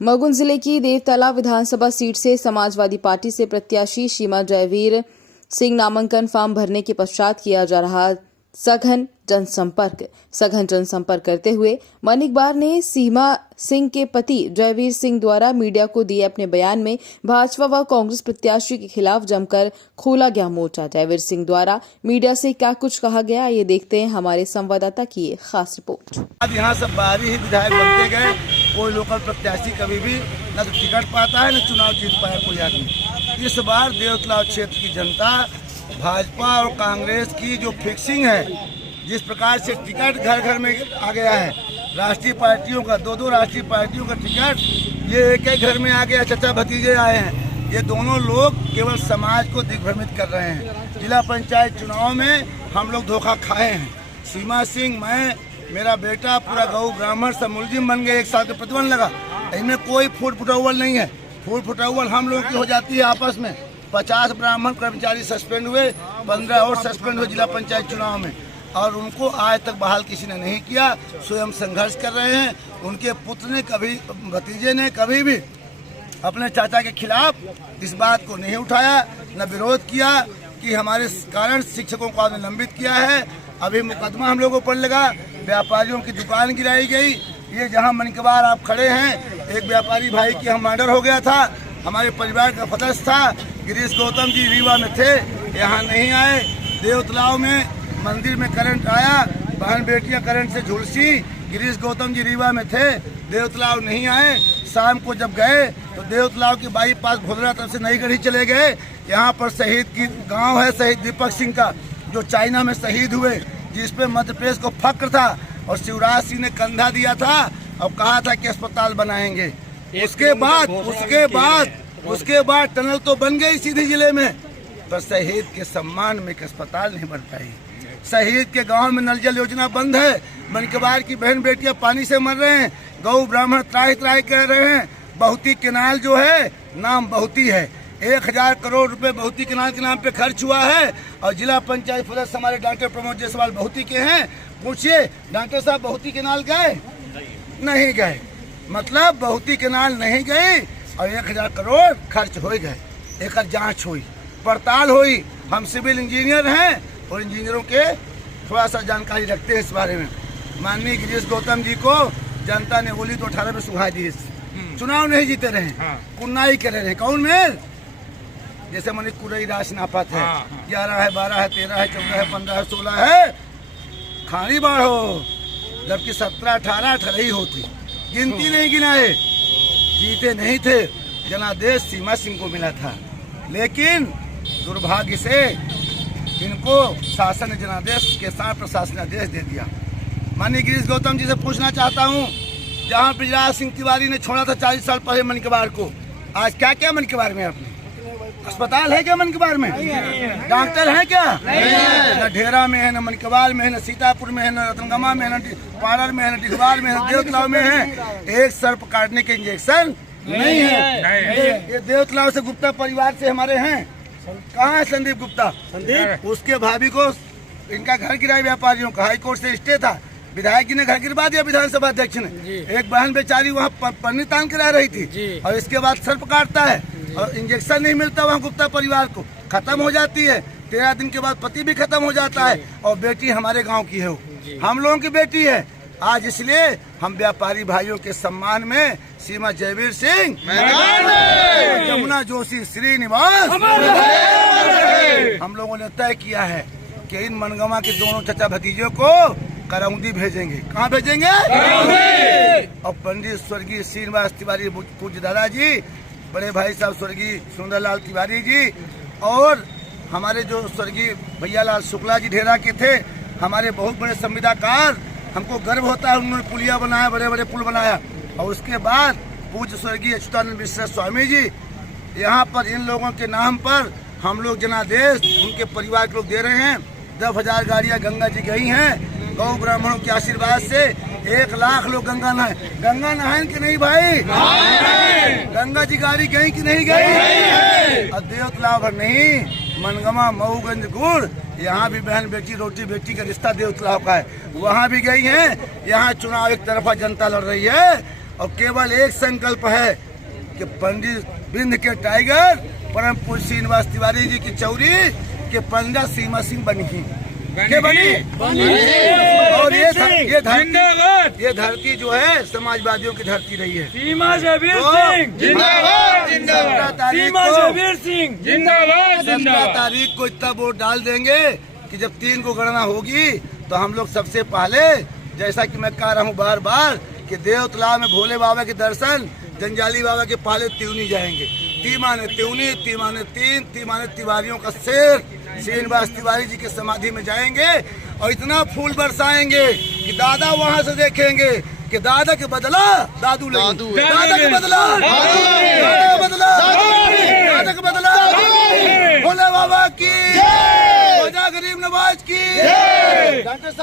मऊ जिले की देवतला विधानसभा सीट से समाजवादी पार्टी से प्रत्याशी सीमा जयवीर सिंह नामांकन फॉर्म भरने के पश्चात किया जा रहा सघन जनसंपर्क करते हुए मनिकबार ने सीमा सिंह के पति जयवीर सिंह द्वारा मीडिया को दिए अपने बयान में भाजपा व कांग्रेस प्रत्याशी के खिलाफ जमकर खोला गया मोर्चा। जयवीर सिंह द्वारा मीडिया से क्या कुछ कहा गया, ये देखते हैं हमारे संवाददाता की ये खास रिपोर्ट। अब यहाँ सब बाहरी ही विधायक बनते गए, कोई लोकल प्रत्याशी कभी भी न तो टिकट पाता है न चुनाव जीत पाया कोई आदमी। इस बार देवतला क्षेत्र की जनता भाजपा और कांग्रेस की जो फिक्सिंग है, जिस प्रकार से टिकट घर घर में आ गया है, राष्ट्रीय पार्टियों का दो राष्ट्रीय पार्टियों का टिकट ये एक एक घर में आ गया, चचा भतीजे आए हैं। ये दोनों लोग केवल समाज को दिग्भ्रमित कर रहे हैं। जिला पंचायत चुनाव में हम लोग धोखा खाए हैं। सीमा सिंह, मैं, मेरा बेटा, पूरा गौ ब्राह्मण सब मुलजिम बन गए। 1 साल का प्रतिबंध लगा। इनमें कोई फूट फुटौल नहीं है। फूट फुटौल हम लोग की हो जाती है आपस में। 50 ब्राह्मण कर्मचारी सस्पेंड हुए, 15 और सस्पेंड हुए जिला पंचायत चुनाव में, और उनको आज तक बहाल किसी ने नहीं किया। स्वयं संघर्ष कर रहे हैं। उनके पुत्र ने कभी, भतीजे ने कभी भी अपने चाचा के खिलाफ इस बात को नहीं उठाया, न विरोध किया कि हमारे कारण शिक्षकों को निलंबित किया है। अभी मुकदमा हम लोगों पर लगा, व्यापारियों की दुकान गिराई गई। ये जहां मनकबार आप खड़े हैं, एक व्यापारी भाई की हम मर्डर हो गया था। हमारे परिवार का सदस्य था गिरीश गौतम जी, रीवा में थे, यहाँ नहीं आए। देवतलाव में मंदिर में करंट आया, बहन बेटियां करंट से झुलसी। गिरीश गौतम जी रीवा में थे, देवतलाव नहीं आए। शाम को जब गए तो देवतलाव के बाईपास भोदरा तरफ से नई गढ़ी चले गए। यहाँ पर शहीद की गांव है, शहीद दीपक सिंह का, जो चाइना में शहीद हुए, जिसपे मध्य प्रदेश को फक्र था। और शिवराज सिंह ने कंधा दिया था और कहा था कि अस्पताल बनाएंगे। उसके बाद टनल तो बन गई सीधी जिले में, पर शहीद के सम्मान में एक अस्पताल नहीं बन पाई। शहीद के गांव में नल जल योजना बंद है। मनकबार की बहन बेटियां पानी से मर रहे हैं। गौ ब्राह्मण त्राही त्राही कह रहे हैं। बहुती केनाल जो है, नाम बहुती है, 1000 करोड़ रुपए बहुती केनाल के नाम पे खर्च हुआ है। और जिला पंचायत सदस्य हमारे डॉक्टर प्रमोद जायसवाल बहुती के हैं। पूछिए डॉक्टर साहब, बहुती केनाल गए? नहीं गए। मतलब बहुती केनाल नहीं गई और 1000 करोड़ खर्च हो गए। एक जांच हुई, पड़ताल हुई। हम सिविल इंजीनियर हैं और इंजीनियरों के थोड़ा सा जानकारी रखते हैं इस बारे में। माननीय गिरीश गौतम जी को जनता ने बोली तो 18 में सुहा दी। चुनाव नहीं जीते रहे, कुन्नाई कर रहे। कौन में जैसे मनीष कुरई राशि नापत है, 11 है, 12 है, 13 है, 14 है, 15 है, 16 है, खानी बाढ़ हो, जबकि 17, 18 ही होती। गिनती नहीं गिनाए, जीते नहीं थे। जनादेश सीमा सिंह को मिला था, लेकिन दुर्भाग्य से इनको शासन ने जनादेश के साथ प्रशासन ने आदेश दे दिया। माननीय गिरीश गौतम जी से पूछना चाहता हूँ, जहाँ बृजराज सिंह तिवारी ने छोड़ा था 40 साल पहले मनकबार को, आज क्या क्या मनकबार में अपने अस्पताल है क्या? मनकबार में डॉक्टर है क्या? न ढेरा में है, न मनकबार में है, न सीतापुर में है, न रतनगमा में है, न पाड़र में है, न डिघवार में है, देवतलाव में है। एक सर्प काटने के इंजेक्शन नहीं है। ये देवतलाव से गुप्ता परिवार से हमारे हैं। कहाँ है संदीप गुप्ता? संदीप, उसके भाभी को इनका घर गिराया व्यापारियों का। हाईकोर्ट से स्टे था, विधायक जी ने घर गिरवा दिया विधानसभा अध्यक्ष ने। एक बहन बेचारी वहाँ पन्नी तान के रह रही थी और इसके बाद सर्प काटता है और इंजेक्शन नहीं मिलता वहाँ गुप्ता परिवार को, खत्म हो जाती है। 13 दिन के बाद पति भी खत्म हो जाता है और बेटी हमारे गाँव की है, वो हम लोगों की बेटी है। आज इसलिए हम व्यापारी भाइयों के सम्मान में सीमा जयवीर सिंह, जमुना जोशी, श्रीनिवास, हम लोगों ने तय किया है कि इन मनगमा के दोनों चचा भतीजों को करौंदी भेजेंगे। कहाँ भेजेंगे? और पंडित स्वर्गीय श्रीनिवास तिवारी पूज्य दादाजी, बड़े भाई साहब स्वर्गीय सुंदरलाल तिवारी जी, और हमारे जो स्वर्गीय भैयालाल शुक्ला जी ढेरा के थे, हमारे बहुत बड़े संविदाकार। हमको गर्व होता है उन्होंने पुलिया बनाया, बड़े बड़े पुल बनाया। और उसके बाद पूज्य स्वर्गीय अच्युतानंद मिश्र स्वामी जी, यहाँ पर इन लोगों के नाम पर हम लोग जनादेश उनके परिवार के लोग दे रहे हैं। 10,000 गाड़ियाँ गंगा जी गई हैं। गौ ब्राह्मणों के आशीर्वाद से 1 लाख लोग गंगा नहाए कि नहीं भाई? गंगा जी गाड़ी गई कि नहीं गई? और देवतलाव भर नहीं, मनगमा, मऊगंज, गुड़, यहाँ भी बहन बेटी, रोटी बेटी का रिश्ता देवतलाव का है, वहाँ भी गई हैं। यहाँ चुनाव एक तरफा जनता लड़ रही है और केवल एक संकल्प है कि पंडित बिंद के टाइगर परम पूज्य श्रीनिवास तिवारी जी की चौरी के पंजा सीमा सिंह बनी के बनी। और ये धरती जो है समाजवादियों की धरती रही है। सीमा जयवीर सिंह जिंदाबाद जिंदाबाद, सीमा जयवीर सिंह जिंदाबाद 17 तारीख को इतना वोट डाल देंगे कि जब 3 को गणना होगी तो हम लोग सबसे पहले, जैसा कि मैं कह रहा हूँ बार बार, कि देव तालाब में भोले बाबा के दर्शन, जंजाली बाबा के पहले त्यूनी जाएंगे। ती माने त्यूनी, ती माने तीन, ती माने तिवारियों का शेर श्रीनिवास तिवारी जी के समाधि में जाएंगे और इतना फूल बरसाएंगे कि दादा वहाँ से देखेंगे कि दादा के बदला दादू लेंगे, दादा के बदला दादा के बदला भोले बाबा की, गरीब नवाज की।